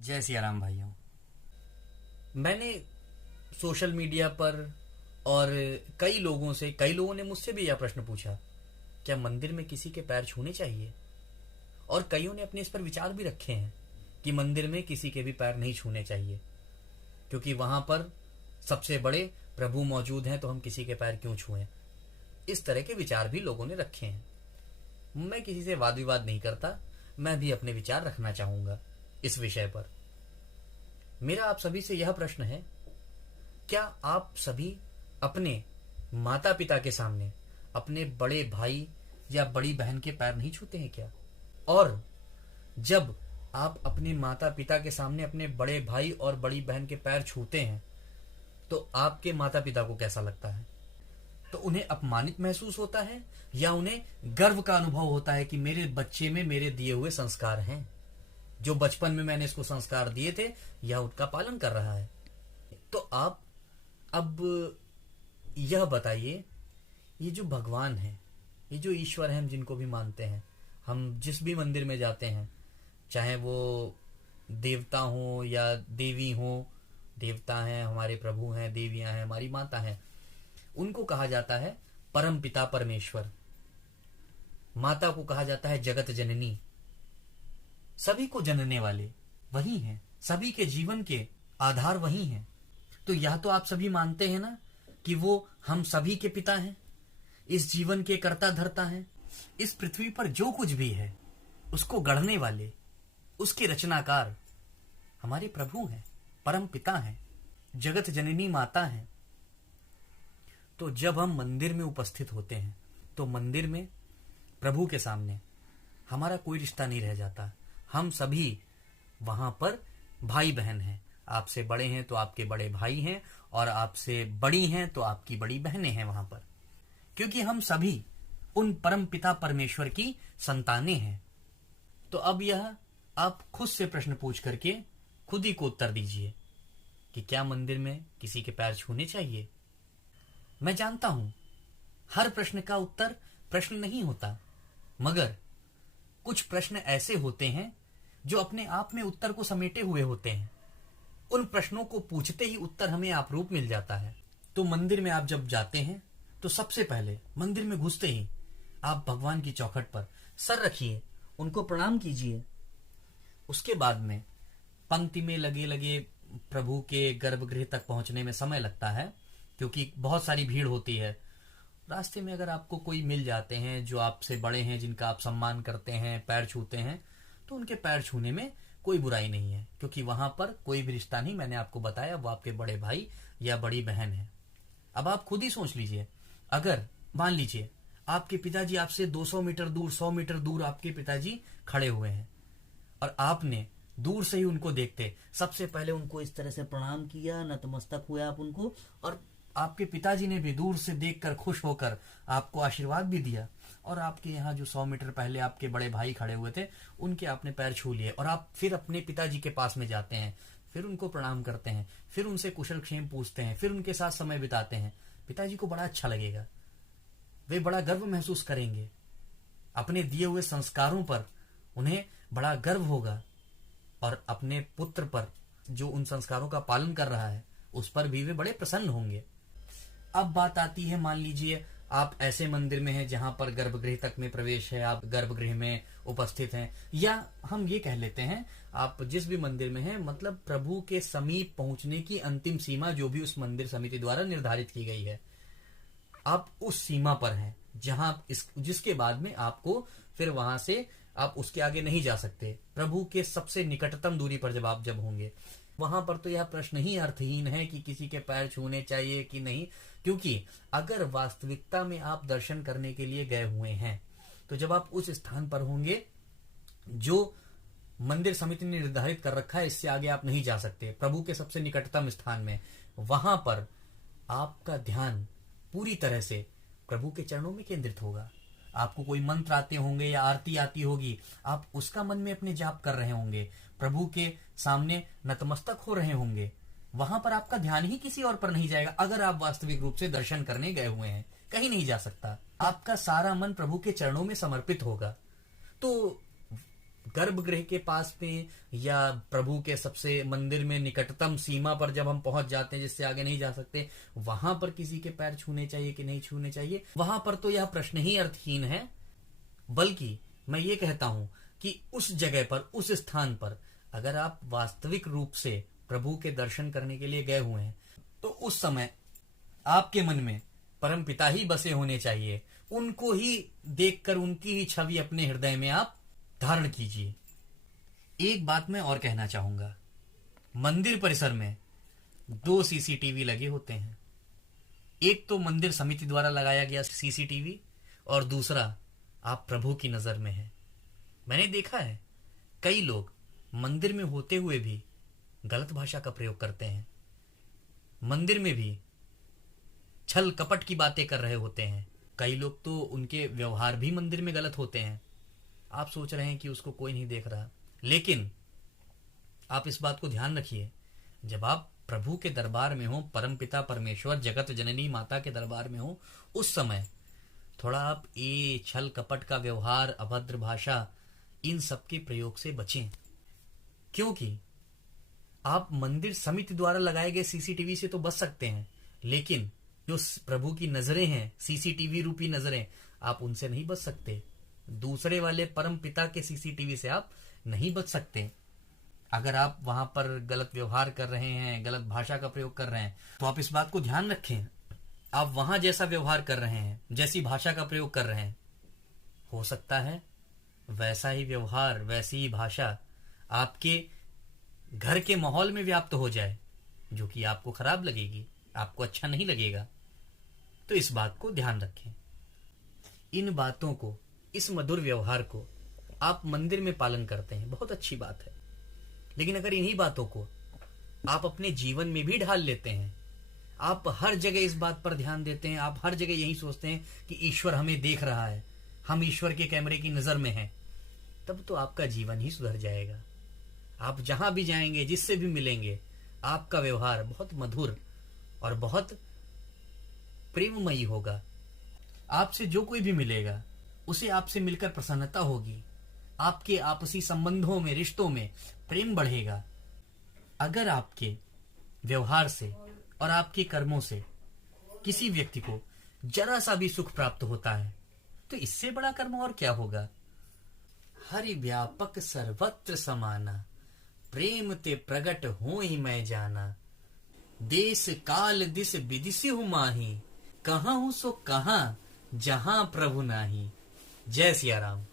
जय सिया राम भाइयों। मैंने सोशल मीडिया पर और कई लोगों ने मुझसे भी यह प्रश्न पूछा, क्या मंदिर में किसी के पैर छूने चाहिए? और कईयों ने अपने इस पर विचार भी रखे हैं कि मंदिर में किसी के भी पैर नहीं छूने चाहिए, क्योंकि वहां पर सबसे बड़े प्रभु मौजूद हैं, तो हम किसी के पैर क्यों छुएं। इस तरह के विचार भी लोगों ने रखे हैं। मैं किसी से वाद विवाद नहीं करता, मैं भी अपने विचार रखना चाहूंगा इस विषय पर। मेरा आप सभी से यह प्रश्न है, क्या आप सभी अपने माता पिता के सामने अपने बड़े भाई या बड़ी बहन के पैर नहीं छूते हैं क्या? और जब आप अपने माता पिता के सामने अपने बड़े भाई और बड़ी बहन के पैर छूते हैं तो आपके माता पिता को कैसा लगता है? तो उन्हें अपमानित महसूस होता है या उन्हें गर्व का अनुभव होता है कि मेरे बच्चे में मेरे दिए हुए संस्कार हैं, जो बचपन में मैंने इसको संस्कार दिए थे यह उनका पालन कर रहा है? तो आप अब यह बताइए, ये जो भगवान है, ये जो ईश्वर है, हम जिनको भी मानते हैं, हम जिस भी मंदिर में जाते हैं, चाहे वो देवता हो या देवी हो, देवता हैं हमारे प्रभु हैं, देवियां हैं हमारी माता हैं, उनको कहा जाता है परम पिता परमेश्वर। माता को कहा जाता है जगत जननी। सभी को जनने वाले वही हैं, सभी के जीवन के आधार वही हैं। तो यह तो आप सभी मानते हैं ना कि वो हम सभी के पिता हैं, इस जीवन के कर्ता धर्ता हैं। इस पृथ्वी पर जो कुछ भी है उसको गढ़ने वाले, उसके रचनाकार हमारे प्रभु हैं, परम पिता हैं, जगत जननी माता हैं। तो जब हम मंदिर में उपस्थित होते हैं तो मंदिर में प्रभु के सामने हमारा कोई रिश्ता नहीं रह जाता। हम सभी वहां पर भाई बहन हैं। आपसे बड़े हैं तो आपके बड़े भाई हैं, और आपसे बड़ी हैं तो आपकी बड़ी बहनें हैं वहां पर, क्योंकि हम सभी उन परम पिता परमेश्वर की संतानें हैं। तो अब यह आप खुद से प्रश्न पूछ करके खुद ही को उत्तर दीजिए कि क्या मंदिर में किसी के पैर छूने चाहिए? मैं जानता हूं हर प्रश्न का उत्तर प्रश्न नहीं होता, मगर कुछ प्रश्न ऐसे होते हैं जो अपने आप में उत्तर को समेटे हुए होते हैं। उन प्रश्नों को पूछते ही उत्तर हमें आप रूप मिल जाता है। तो मंदिर में आप जब जाते हैं तो सबसे पहले मंदिर में घुसते ही आप भगवान की चौखट पर सर रखिए, उनको प्रणाम कीजिए। उसके बाद में पंक्ति में लगे लगे प्रभु के गर्भगृह तक पहुंचने में समय लगता है, क्योंकि बहुत सारी भीड़ होती है। रास्ते में अगर आपको कोई मिल जाते हैं जो आपसे बड़े हैं, जिनका आप सम्मान करते हैं, पैर छूते हैं, तो उनके पैर छूने में कोई बुराई नहीं है, क्योंकि वहां पर कोई भी रिश्ता नहीं, मैंने आपको बताया, वो आपके बड़े भाई या बड़ी बहन है। अब आप खुद ही सोच लीजिए, अगर मान लीजिए आपके पिताजी आपसे 200 मीटर दूर, 100 मीटर दूर आपके पिताजी खड़े हुए हैं, और आपने दूर से ही उनको देखते सबसे पहले उनको इस तरह से प्रणाम किया, नतमस्तक हुए आप उनको, और आपके पिताजी ने भी दूर से देखकर खुश होकर आपको आशीर्वाद भी दिया, और आपके यहाँ जो 100 मीटर पहले आपके बड़े भाई खड़े हुए थे उनके आपने पैर छू लिए, और आप फिर अपने पिताजी के पास में जाते हैं, फिर उनको प्रणाम करते हैं, फिर उनसे कुशल क्षेम पूछते हैं, फिर उनके साथ समय बिताते हैं। पिताजी को बड़ा अच्छा लगेगा, वे बड़ा गर्व महसूस करेंगे, अपने दिए हुए संस्कारों पर उन्हें बड़ा गर्व होगा, और अपने पुत्र पर जो उन संस्कारों का पालन कर रहा है उस पर भी वे बड़े प्रसन्न होंगे। अब बात आती है, मान लीजिए आप ऐसे मंदिर में हैं जहां पर गर्भगृह तक में प्रवेश है, आप गर्भगृह में उपस्थित हैं, या हम ये कह लेते हैं आप जिस भी मंदिर में हैं, मतलब प्रभु के समीप पहुंचने की अंतिम सीमा जो भी उस मंदिर समिति द्वारा निर्धारित की गई है, आप उस सीमा पर हैं जहां जिसके बाद में आपको फिर वहां से आप उसके आगे नहीं जा सकते। प्रभु के सबसे निकटतम दूरी पर जब होंगे, वहां पर तो यह प्रश्न ही अर्थहीन है कि किसी के पैर छूने चाहिए कि नहीं, क्योंकि अगर वास्तविकता में आप दर्शन करने के लिए गए हुए हैं तो जब आप उस स्थान पर होंगे जो मंदिर समिति ने निर्धारित कर रखा है, इससे आगे आप नहीं जा सकते, प्रभु के सबसे निकटतम स्थान में, वहां पर आपका ध्यान पूरी तरह से प्रभु के चरणों में केंद्रित होगा। आपको कोई मंत्र आते होंगे या आरती आती होगी, आप उसका मन में अपने जाप कर रहे होंगे, प्रभु के सामने नतमस्तक हो रहे होंगे, वहां पर आपका ध्यान ही किसी और पर नहीं जाएगा। अगर आप वास्तविक रूप से दर्शन करने गए हुए हैं, कहीं नहीं जा सकता, आपका सारा मन प्रभु के चरणों में समर्पित होगा। तो गर्भगृह के पास में या प्रभु के सबसे मंदिर में निकटतम सीमा पर जब हम पहुंच जाते हैं जिससे आगे नहीं जा सकते, वहां पर किसी के पैर छूने चाहिए कि नहीं छूने चाहिए, वहां पर तो यह प्रश्न ही अर्थहीन है। बल्कि मैं ये कहता हूं कि उस जगह पर, उस स्थान पर अगर आप वास्तविक रूप से प्रभु के दर्शन करने के लिए गए हुए हैं तो उस समय आपके मन में परम पिता ही बसे होने चाहिए। उनको ही देखकर उनकी ही छवि अपने हृदय में आप धारण कीजिए। एक बात मैं और कहना चाहूंगा, मंदिर परिसर में 2 सीसीटीवी लगे होते हैं। एक तो मंदिर समिति द्वारा लगाया गया सीसीटीवी और दूसरा आप प्रभु की नजर में है। मैंने देखा है कई लोग मंदिर में होते हुए भी गलत भाषा का प्रयोग करते हैं, मंदिर में भी छल कपट की बातें कर रहे होते हैं। कई लोग तो उनके व्यवहार भी मंदिर में गलत होते हैं। आप सोच रहे हैं कि उसको कोई नहीं देख रहा, लेकिन आप इस बात को ध्यान रखिए, जब आप प्रभु के दरबार में हो, परमपिता परमेश्वर जगत जननी माता के दरबार में हो, उस समय थोड़ा आप ये छल कपट का व्यवहार, अभद्र भाषा, इन सब के प्रयोग से बचें। क्योंकि आप मंदिर समिति द्वारा लगाए गए सीसीटीवी से तो बच सकते हैं, लेकिन जो प्रभु की नजरें हैं, सीसीटीवी रूपी नजरें, आप उनसे नहीं बच सकते। दूसरे वाले परम पिता के सीसीटीवी से आप नहीं बच सकते। अगर आप वहां पर गलत व्यवहार कर रहे हैं, गलत भाषा का प्रयोग कर रहे हैं, तो आप इस बात को ध्यान रखें। आप वहां जैसा व्यवहार कर रहे हैं, जैसी भाषा का प्रयोग कर रहे हैं, हो सकता है वैसा ही व्यवहार, वैसी ही भाषा आपके घर के माहौल में व्याप्त हो जाए, जो कि आपको खराब लगेगी, आपको अच्छा नहीं लगेगा। तो इस बात को ध्यान रखें। इन बातों को, इस मधुर व्यवहार को आप मंदिर में पालन करते हैं, बहुत अच्छी बात है। लेकिन अगर इन्हीं बातों को आप अपने जीवन में भी ढाल लेते हैं, आप हर जगह इस बात पर ध्यान देते हैं, आप हर जगह यही सोचते हैं कि ईश्वर हमें देख रहा है, हम ईश्वर के कैमरे की नजर में हैं, तब तो आपका जीवन ही सुधर जाएगा। आप जहां भी जाएंगे, जिससे भी मिलेंगे, आपका व्यवहार बहुत मधुर और बहुत प्रेममयी होगा। आपसे जो कोई भी मिलेगा उसे आपसे मिलकर प्रसन्नता होगी, आपके आपसी संबंधों में, रिश्तों में प्रेम बढ़ेगा। अगर आपके व्यवहार से और आपके कर्मों से किसी व्यक्ति को जरा सा भी सुख प्राप्त होता है, तो इससे बड़ा कर्म और क्या होगा। हरि व्यापक सर्वत्र समाना, प्रेम ते प्रगट हो ही मैं जाना। देश काल दिस विदिशि हूँ माही, कहाँ हूँ सो कहाँ, जहां प्रभु नाही। जय सिया राम।